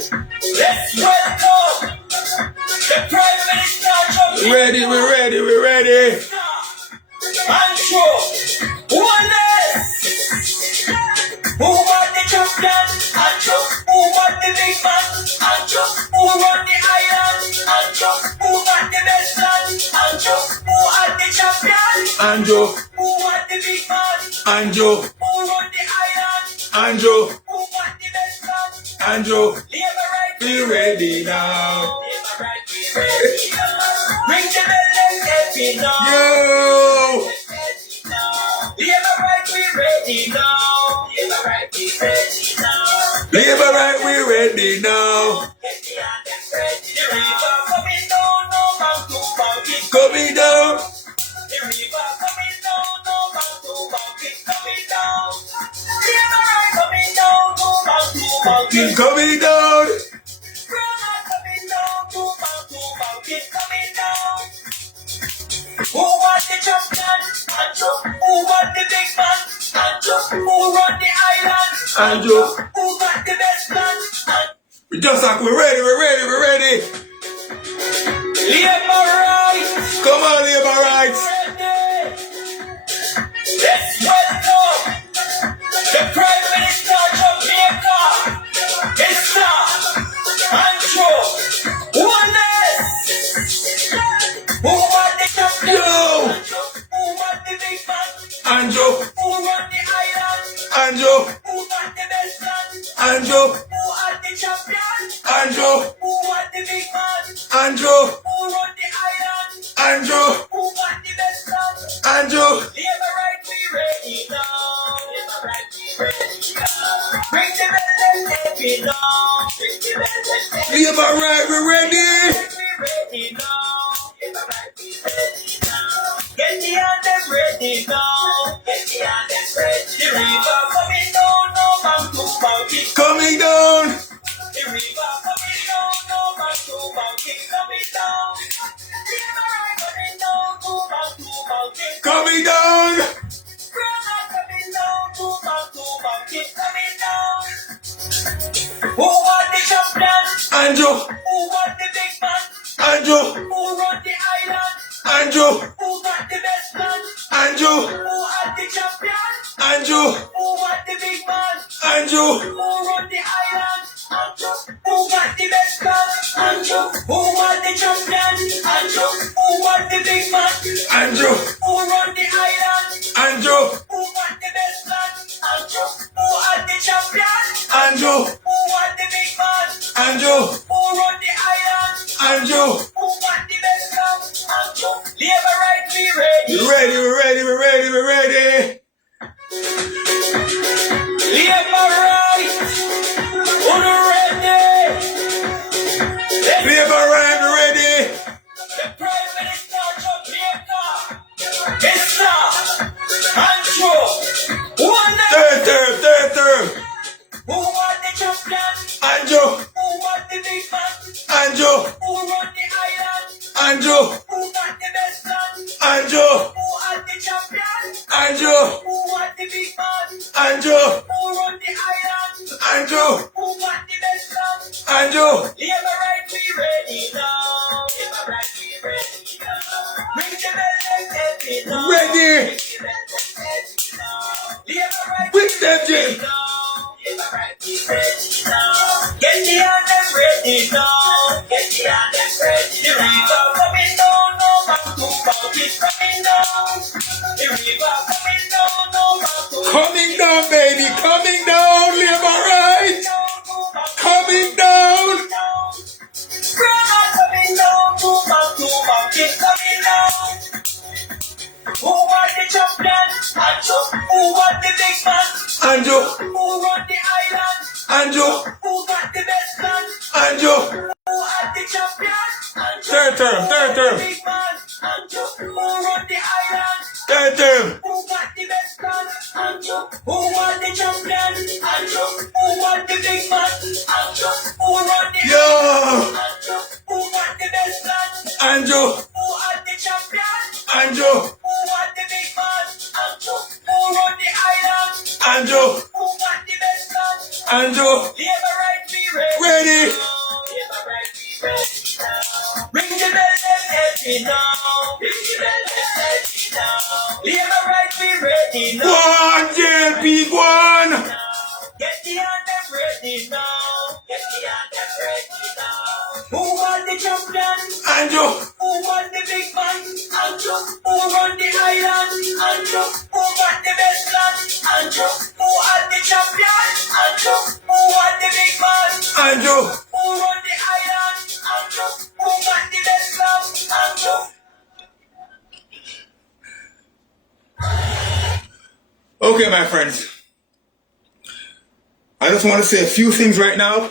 Let's welcome the Prime Minister. Ready, we're ready, we're ready. Antro, oneness. Who want the champion? Antro, who want the big man? Antro, who run the island? Antro, who got the best land? Antro, who are the champion? Anjo, Who want the big man? Anjo, Who run the island? Anjo, Who got the best land? Anjo, Labourites we ready now. Labourites we ready now. Ring the bell, let's happy now. Yo! Labourites we ready now. Labourites we ready now. Labourite, we ready now. Get the anthem ready. The river coming down, no man to bout it. Coming down, The river coming down, no man to bout it. Coming down. Labourites coming down, no man to bout it. coming down. Brother coming down, no man to bout it. Coming down. Who want the champion? Anjo. Who want the big man? Anjo. Who run the island? Anjo, Who got the best plan? we just like we're ready, we're ready, we're ready. Labourites Come on, Labourites. ready. Let's welcome the Prime Minister of Jamaica, Mr. Antro, oneness. Who want the champion? Yo! Anjo. Who want the big man? Anjo, Who run the island? Anjo, Who got the best plan? Anjo, Who are the champion? Anjo, Who want the big man? Anjo, Who run the island? Anjo, Who got the best plan? Anjo. Labourites we ready now. Labourites we ready now. Ring the bell, let's happy now. Ring the bell, let's happy Labourite, we're ready. we ready now. Labourites we ready now. Get the anthem ready now. Get the anthem ready. The river coming down, no man to bout it. Coming down, The river coming down, no man to bout it. Coming down. Labourites coming down, no man to bout it. coming down. Brother coming down, no man to bout it. Coming down. Who want the champion? Anjo, Who want the big man? Anjo, Who run the island? Anjo, Who got the best plan? Anjo, Who are the champion? Anjo, Who want the big man? Anjo, Who run the island? Anjo. Who got the best plan? Anjo. Who want the champion? Anjo. Who want the big man? Anjo, Who run the island? Anjo, Who got the best plan? Anjo. Who are the champion? Anjo, Who want the big man? Anjo, Who run the island? Anjo. Who got the best plan? Anjo. Labourites we ready. We're ready, we're ready, we're ready, we're ready. Labourites, who ready? Labourite, we're ready. The Prime Minister of Jamaica, Mr. Antro, oneness. Third term. Who want the champion? Anjo, Who want the big man? Anjo, Who run the island? Anjo, Who got the best plan? Anjo, Who are the champion? Anjo, Who want the big man? Anjo, Who run the island? Anjo, Who got the best plan? Anjo. Labourites we ready now. Labourites we ready now. Ring the bell, let's happy now. Ready. Ring the bell, let's happy now. Labourites With them, Jim. now. Labourites we ready now. Get the anthem ready now. Get the anthem ready. The river coming down, no man to bout it. Coming down. The river coming down, no man to Coming down, baby, coming down, Labourite. Coming down. Brother coming down, no man to bout it. Coming down. Who want the champion? Anjo. Who want the big man? Anjo, Who run the island? Anjo, Who got the best plan? Anjo. Who are the champion? Anjo. Third term. Big man. Anjo. Who run the island? Third term. Who got the best plan? Anjo. Who want the champion? Anjo. Who want the big man? Anjo. Who run the Yo. Anjo. Who got the best plan? Anjo, Who are the champion? Anjo, Who want the big man? Anjo. Who run the island? Anjo, Who got the best plan? Anjo. Labourites we ready. Ready. champion? Andrew. Who want the big man? Andrew. Who run the island? Andrew. Who got the best plan? Andrew. Who are the champion? Andrew. Who want the big man? Andrew. Who run the island? Andrew. Who got the best plan? Andrew. Okay, my friends. I just want to say a few things right now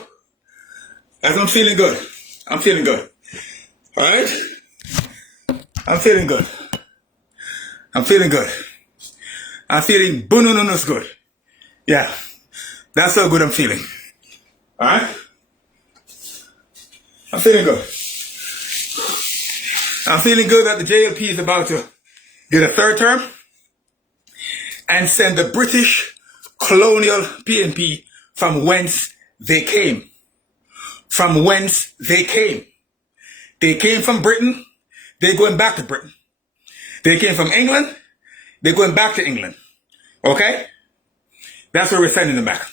as I'm feeling good. I'm feeling good. Alright? I'm feeling good. I'm feeling good. I'm feeling bunununus good. Yeah. That's how good I'm feeling. Alright? I'm feeling good. I'm feeling good that the JLP is about to get a third term and send the British colonial PNP from whence they came. From whence they came. They came from Britain. They're going back to Britain. They came from England. They're going back to England. Okay? That's where we're sending them back.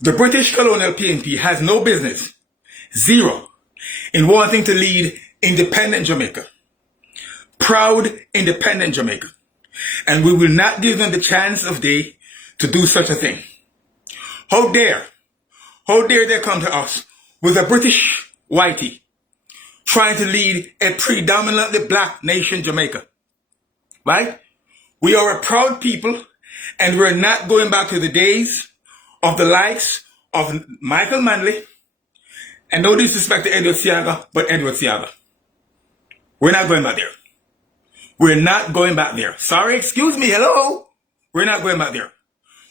The British colonial PNP has no business, zero, in wanting to lead independent Jamaica. Proud independent Jamaica. And we will not give them the chance of day to do such a thing. How dare they come to us with a British whitey trying to lead a predominantly black nation, Jamaica. Right? We are a proud people, and we're not going back to the days of the likes of Michael Manley, and no disrespect to Edward Seaga, but Edward Seaga. We're not going back there. We're not going back there. Sorry, excuse me, hello? We're not going back there.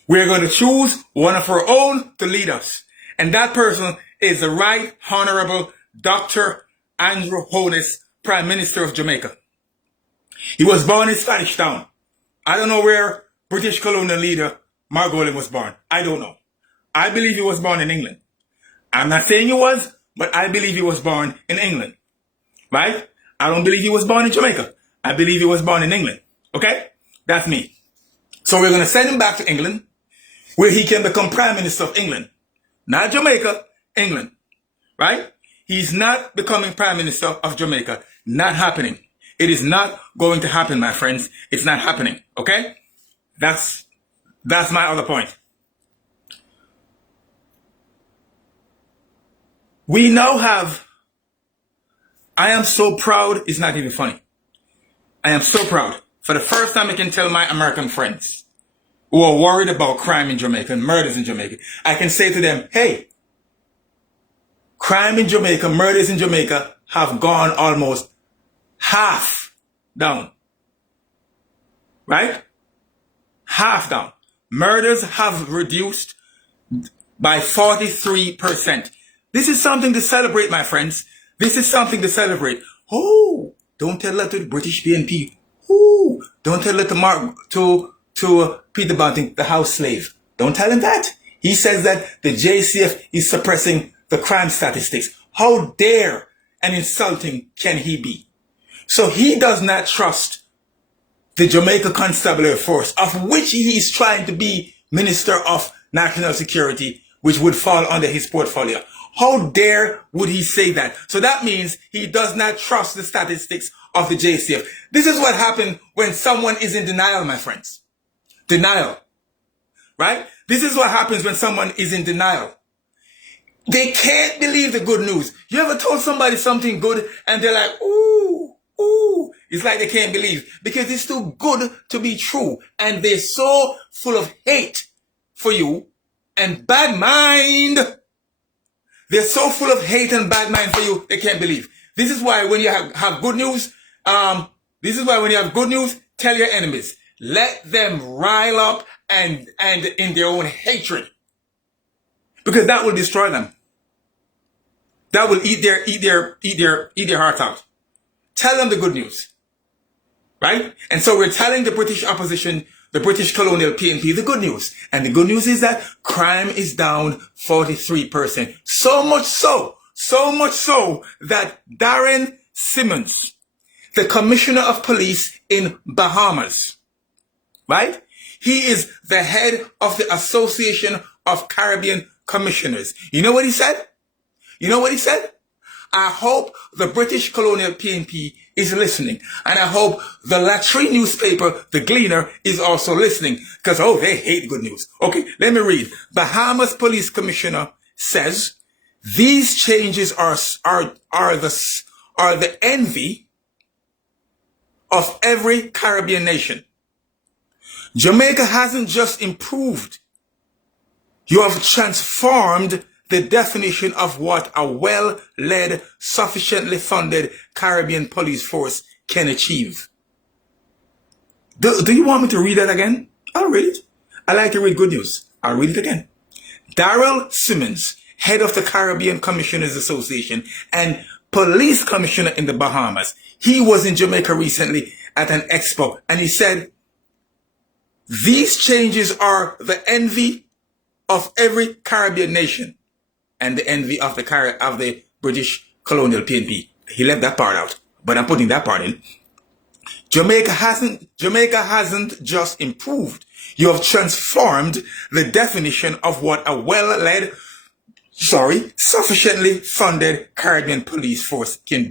We're going to choose one of our own to lead us. And that person is the Right Honorable Dr. Andrew Holness, Prime Minister of Jamaica. He was born in Scottish Town. I don't know where British colonial leader Margolin was born. I don't know. I believe he was born in England. I'm not saying he was, but I believe he was born in England. Right? I don't believe he was born in Jamaica. I believe he was born in England. Okay? That's me. So we're going to send him back to England, where he can become Prime Minister of England. Not Jamaica, England. Right? He's not becoming Prime Minister of Jamaica. Not happening. It is not going to happen, my friends. It's not happening. Okay? That's my other point. We now have, I am so proud, it's not even funny. I am so proud. For the first time I can tell my American friends who are worried about crime in Jamaica and murders in Jamaica, I can say to them, hey, crime in Jamaica, murders in Jamaica have gone almost half down. Right? Half down. Murders have reduced by 43%. This is something to celebrate, my friends. This is something to celebrate. Oh, don't tell that to the British BNP. Oh, don't tell it to Peter Bunting, the house slave. Don't tell him that. He says that the JCF is suppressing the crime statistics. How dare and insulting can he be? So he does not trust the Jamaica Constabulary Force, of which he is trying to be Minister of National Security, which would fall under his portfolio. How dare would he say that? So that means he does not trust the statistics of the JCF. This is what happened when someone is in denial, my friends. Denial. Right? This is what happens when someone is in denial. They can't believe the good news. You ever told somebody something good and they're like, ooh, ooh. It's like they can't believe because it's too good to be true. And they're so full of hate for you and bad mind. They're so full of hate and bad mind for you, they can't believe. This is why when you have good news, tell your enemies. Let them rile up and in their own hatred. Because that will destroy them. That will eat their hearts out. Tell them the good news. Right? And so we're telling the British opposition, the British colonial PNP, the good news. And the good news is that crime is down 43%. So much so that Darren Simmons, the Commissioner of Police in Bahamas, right? He is the head of the Association of Caribbean Commissioners. You know what he said? I hope the British colonial PNP is listening. And I hope the Latrine newspaper, the Gleaner, is also listening. Because, they hate good news. Okay, let me read. Bahamas Police Commissioner says, these changes are the envy of every Caribbean nation. Jamaica hasn't just improved. You have transformed the definition of what a well-led, sufficiently funded Caribbean police force can achieve. Do you want me to read that again? I'll read it. I like to read good news. I'll read it again. Darrell Simmons, head of the Caribbean Commissioners Association and police commissioner in the Bahamas, he was in Jamaica recently at an expo, and he said, these changes are the envy of every Caribbean nation and the envy of the British colonial PNP. He left that part out, but I'm putting that part in. Jamaica hasn't just improved. You have transformed the definition of what a well-led, sufficiently funded Caribbean police force can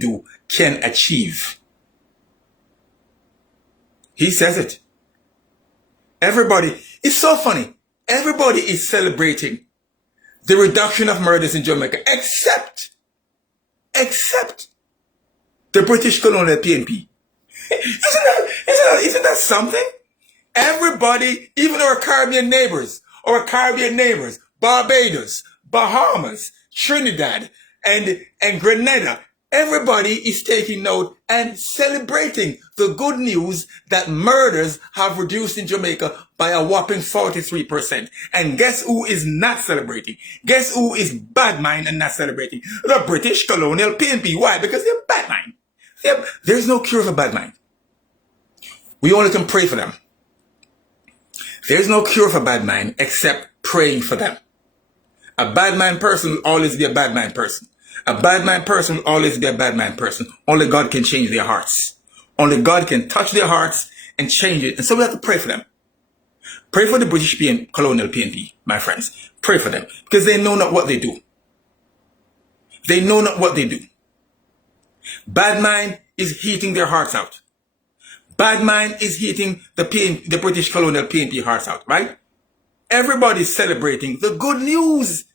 achieve. He says it. Everybody, it's so funny. Everybody is celebrating the reduction of murders in Jamaica, except the British colonial PNP. Isn't that something? Everybody, even our Caribbean neighbors, Barbados, Bahamas, Trinidad, and Grenada, everybody is taking note and celebrating the good news that murders have reduced in Jamaica by a whopping 43%. And guess who is not celebrating? Guess who is bad mind and not celebrating? The British colonial PNP. Why? Because they're bad mind. There's no cure for bad mind. We only can pray for them. There's no cure for bad mind except praying for them. A bad mind person will always be a bad mind person. A bad mind person will always be a bad mind person. Only God can change their hearts. Only God can touch their hearts and change it. And so we have to pray for them. Pray for the British colonial PNP, my friends. Pray for them. Because they know not what they do. They know not what they do. Bad mind is heating their hearts out. Bad mind is heating the British colonial PNP hearts out, right? Everybody's celebrating the good news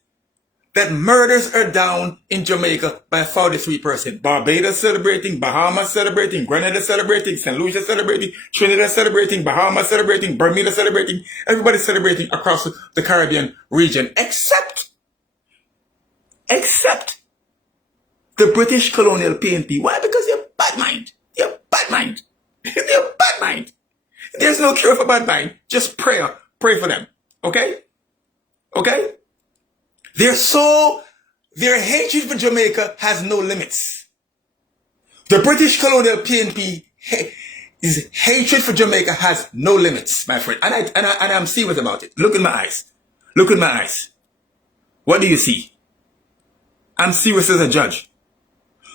that murders are down in Jamaica by 43%. Barbados celebrating, Bahamas celebrating, Grenada celebrating, St. Lucia celebrating, Trinidad celebrating, Bahamas celebrating, Bermuda celebrating. Everybody's celebrating across the Caribbean region, except the British colonial PNP. Why? Because they're bad mind. They're bad mind. They're bad mind. There's no cure for bad mind. Just prayer. Pray for them. Okay? Okay? Their hatred for Jamaica has no limits. The British colonial PNP, his hatred for Jamaica has no limits, my friend. And I'm serious about it. Look in my eyes. Look in my eyes. What do you see? I'm serious as a judge.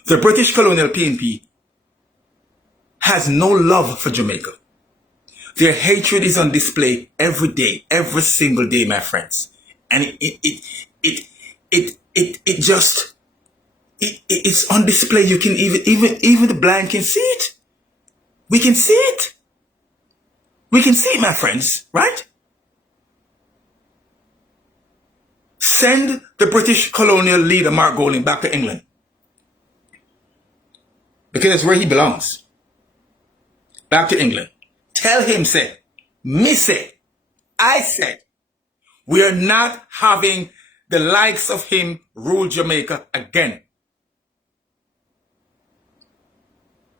The British colonial PNP has no love for Jamaica. Their hatred is on display every day, every single day, my friends. And it's on display. You can even the blind can see it. We can see it. We can see it, my friends, right? Send the British colonial leader, Mark Golding, back to England. Because that's where he belongs. Back to England. Tell him, I said, we are not having the likes of him rule Jamaica again.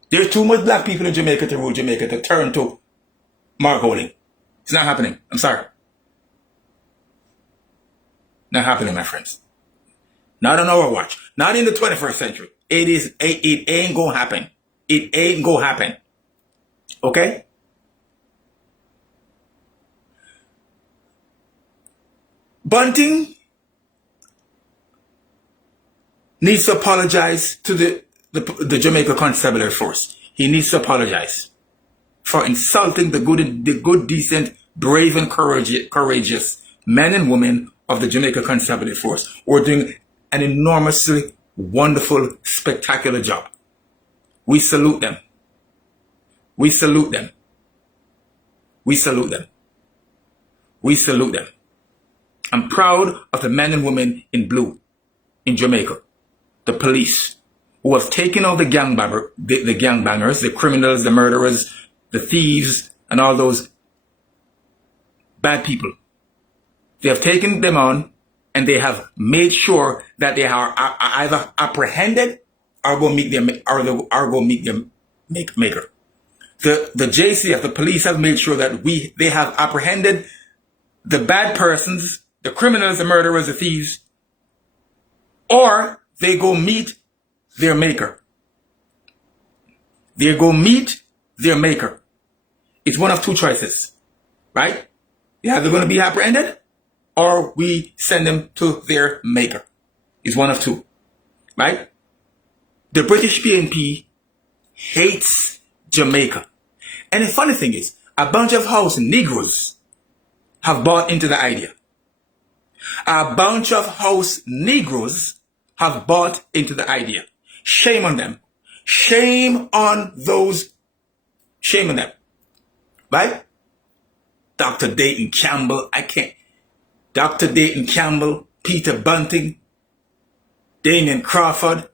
There's too much black people in Jamaica to rule Jamaica, to turn to Mark Golding. It's not happening. I'm sorry. Not happening, my friends. Not on our watch. Not in the 21st century. It ain't gonna happen. It ain't gonna happen. Okay? Bunting needs to apologize to the Jamaica Constabulary Force. He needs to apologize for insulting the good, decent, brave, and courageous men and women of the Jamaica Constabulary Force who are doing an enormously wonderful, spectacular job. We salute them. We salute them. We salute them. We salute them. I'm proud of the men and women in blue in Jamaica, the police, who have taken all the gangbangers, the criminals, the murderers, the thieves, and all those bad people. They have taken them on, and they have made sure that they are either apprehended or go meet their maker. The JCF, the police, have made sure that they have apprehended the bad persons, the criminals, the murderers, the thieves, or they go meet their maker. They go meet their maker. It's one of two choices, right? They're either going to be apprehended or we send them to their maker. It's one of two, right? The British PNP hates Jamaica. And the funny thing is, a bunch of house Negroes have bought into the idea. A bunch of house Negroes have bought into the idea. Shame on them. Shame on those. Shame on them. Right? Dr. Dayton Campbell, Dr. Dayton Campbell, Peter Bunting, Damien Crawford.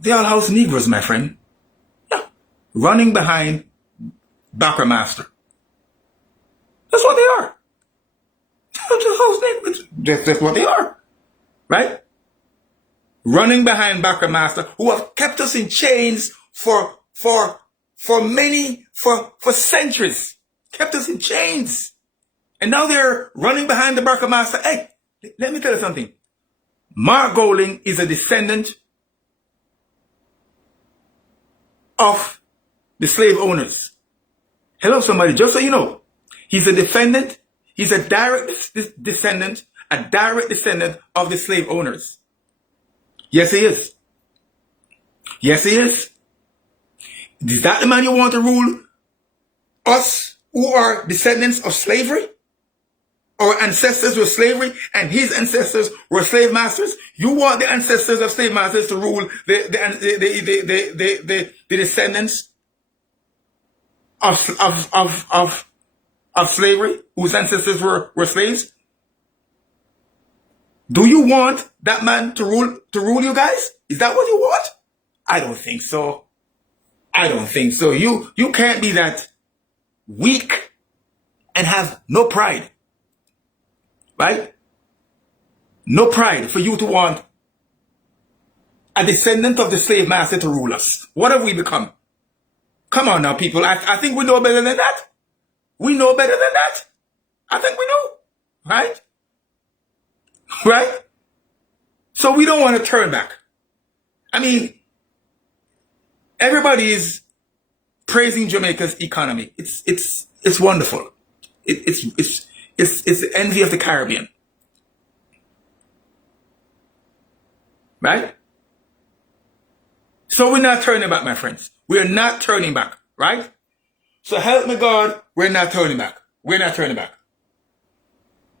They all house Negroes, my friend. Yeah. Running behind Backer Master. That's what they are. That's what they are. Right? Running behind Backer Master, who have kept us in chains for centuries. Kept us in chains. And now they're running behind the Backer Master. Hey, let me tell you something. Mark Golding is a descendant of the slave owners. Hello, somebody, just so you know. He's a defendant. He's a direct descendant of the slave owners. Yes, he is. Yes, he is. Is that the man you want to rule us who are descendants of slavery? Our ancestors were slavery and his ancestors were slave masters. You want the ancestors of slave masters to rule the descendants of slavery, whose ancestors were slaves? Do you want that man to rule you guys? Is that what you want? I don't think so. I don't think so. You can't be that weak and have no pride. Right? No pride for you to want a descendant of the slave master to rule us. What have we become? Come on now, people. I think we know better than that. We know better than that. I think we know. Right? Right? So we don't want to turn back. I mean, everybody is praising Jamaica's economy. It's wonderful. It's the envy of the Caribbean. Right? So we're not turning back, my friends. We're not turning back. Right? So help me God, we're not turning back. We're not turning back.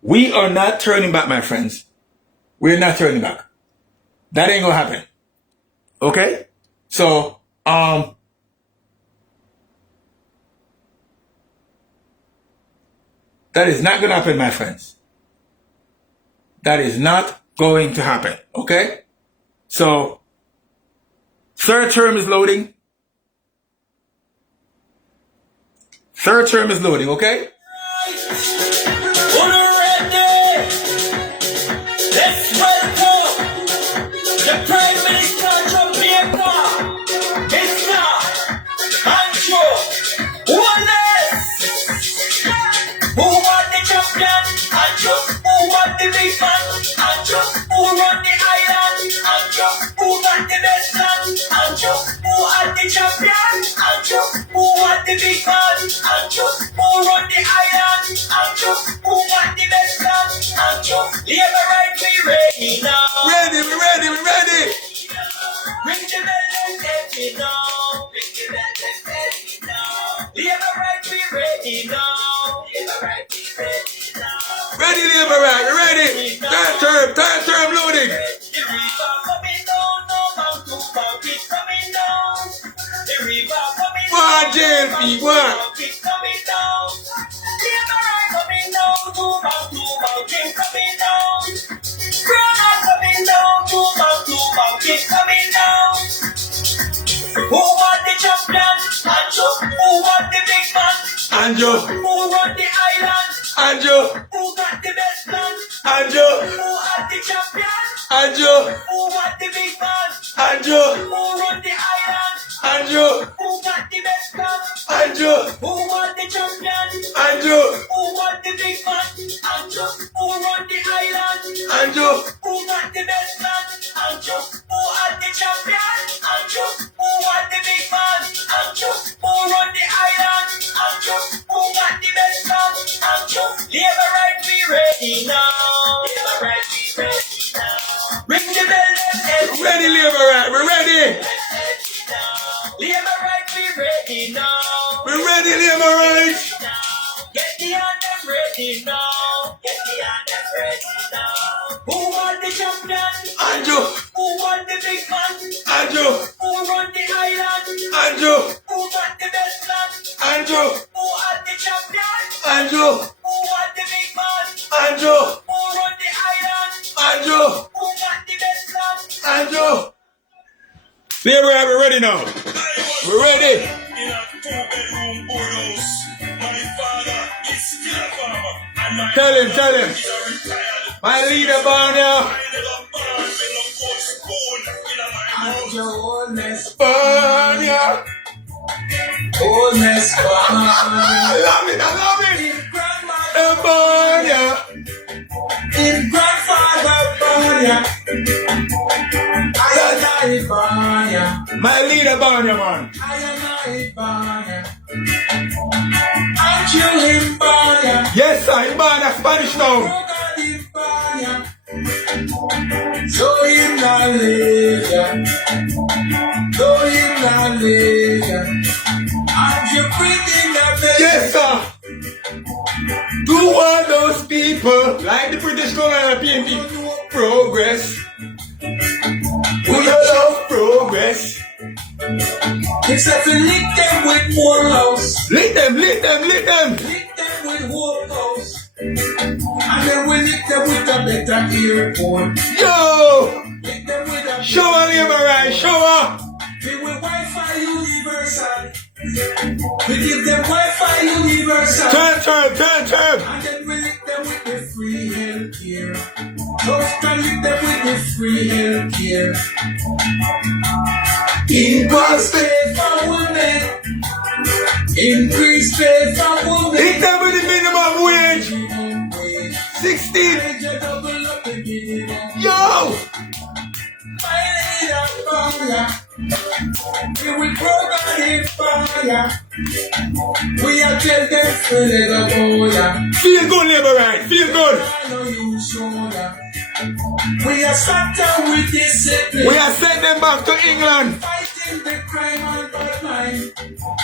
We are not turning back, my friends. We're not turning back. That ain't gonna happen. Okay? So, that is not gonna happen, my friends. That is not going to happen. Okay? So, third term is loading. Third term is loading, okay? Let's welcome the Prime Minister of Jamaica, Mr. Ancho Wallace. Who won the champion? Ancho. Who won the big man? Ancho. Who run the island? Ancho. Who got the best man? Ancho. Who had the champion? Ancho. Who won the big man? Ancho. Who run the island? Ancho. Who got the best man? Ancho. Labourites we ready now. Ready, we ready, we ready. Ring the bell and let me know. Ring the bell and let me know. Labourites we ready now. Labourites we ready now. Ready, Labourite, ready. Third term loading. JLP, go on. Keep coming down. Labourites coming down. Two pound, keep coming down. Grandma coming down. Two pound, keep coming down. Who want the champion? Anjo. Who want the big man? Anjo. Who run the island? Anjo. Who got the best plan? Anjo. Who are the champion? Anjo. Who want the big man? Anjo. Who run the island? Anjo. Who got the best plan? Anjo. Who want the champion? Anjo. Who want the big man? Anjo. Who run the island? Anjo. Who got the best plan? Anjo. Who are the champion? Anjo. Who want the big man? Anjo. Who run the island? Anjo. Who got the best plan? Anjo. Labourites we ready now. Labourites we ready now. Ring the bell, let's head. Ready, Labourite, we're ready. Let's head now. Labourites we ready now. We're ready, Labourite. Get the anthem ready now. Get the anthem ready now. Who want the champion? Anjo. Who want the big man? Anjo. Who run the island? Anjo. Who got the best plan? Anjo. Who are the champion? Anjo. Who want the big man? Anjo. Who run the island? Anjo. Who got the best plan? Anjo. Labourite, we're ready now. We're ready. In a two-bedroom boardhouse. My father is still a farmer, and my Tell him, tell him. is a retired. My leader born here. I never born when I go to school in a my house. Your oldness, Born here. oldness, I love it, I love it. grandmother, Born here. in grandfather, I born ya. My leader born here, man. I born ya. I kill him born ya. Yes, sir, he born a Spanish town. Brogan him born ya. So him not live ya. So him not live ya. And you bring in the best. Yes, sir. To all those people, like the British colonial PNP, progress. We love progress. Except to lick them with more house. Lick them, lick them, lick them. Lick them with whole house. And then we lick them with a better earphone. Yo! Lick them with a Show her, Labourite, show her. we will Wi-Fi universal. We give them Wi-Fi universal. Turn, turn, turn, turn. And then we lick them with the free healthcare. Just to lick them with the free healthcare. Increase pay for women. Increase pay for women. Lick them with the minimum wage. Minimum wage. 16. And you double up the minimum. Yo! My leader fire. We will program in fire. We are tell them to let go, yeah. Feel good, Labourite, feel good. I know you sure, yeah. We are sat down with discipline. We are sending them back to England. Fighting the crime and bad mind.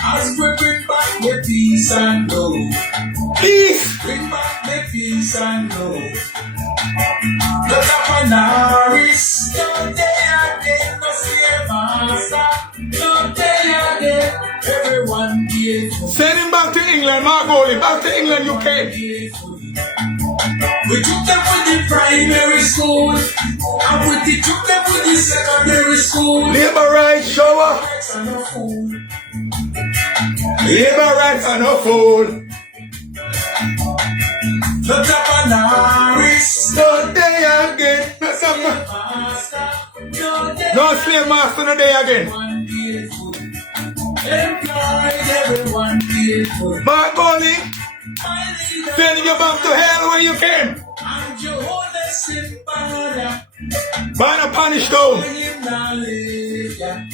As we bring back the peace and love. Peace. Bring back the peace and love. Look up on Norris. Don't tell again, no see a master. Don't tell again, everyone grateful. Send him back to England, Margoli, back to England, UK. We took them with the primary school. And we took them with the secondary school. Labourite, show her. Rights are no fool. Labourites are no fool. Look up on Norris. No day again. Master. No slave master, no day again. Everyone beautiful. Employed, everyone beautiful. Margoli, My leader, sending you back to hell where you came. and your holiness in Father. Man a punish down. Him now live, yeah.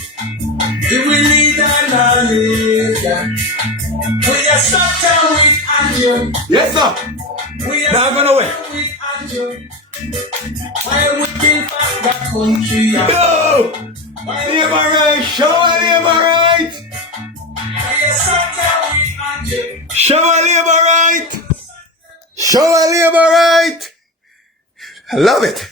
He will lead and now live, yeah. We are sat down with Andrew. Yes, sir. We are Now sat gonna win. down with Andrew. While we build back that country, yeah. Yo! While we Labourite, show her Labourite. are sat down with Andrew. Show her Labourite. Show her Labourite. I love it.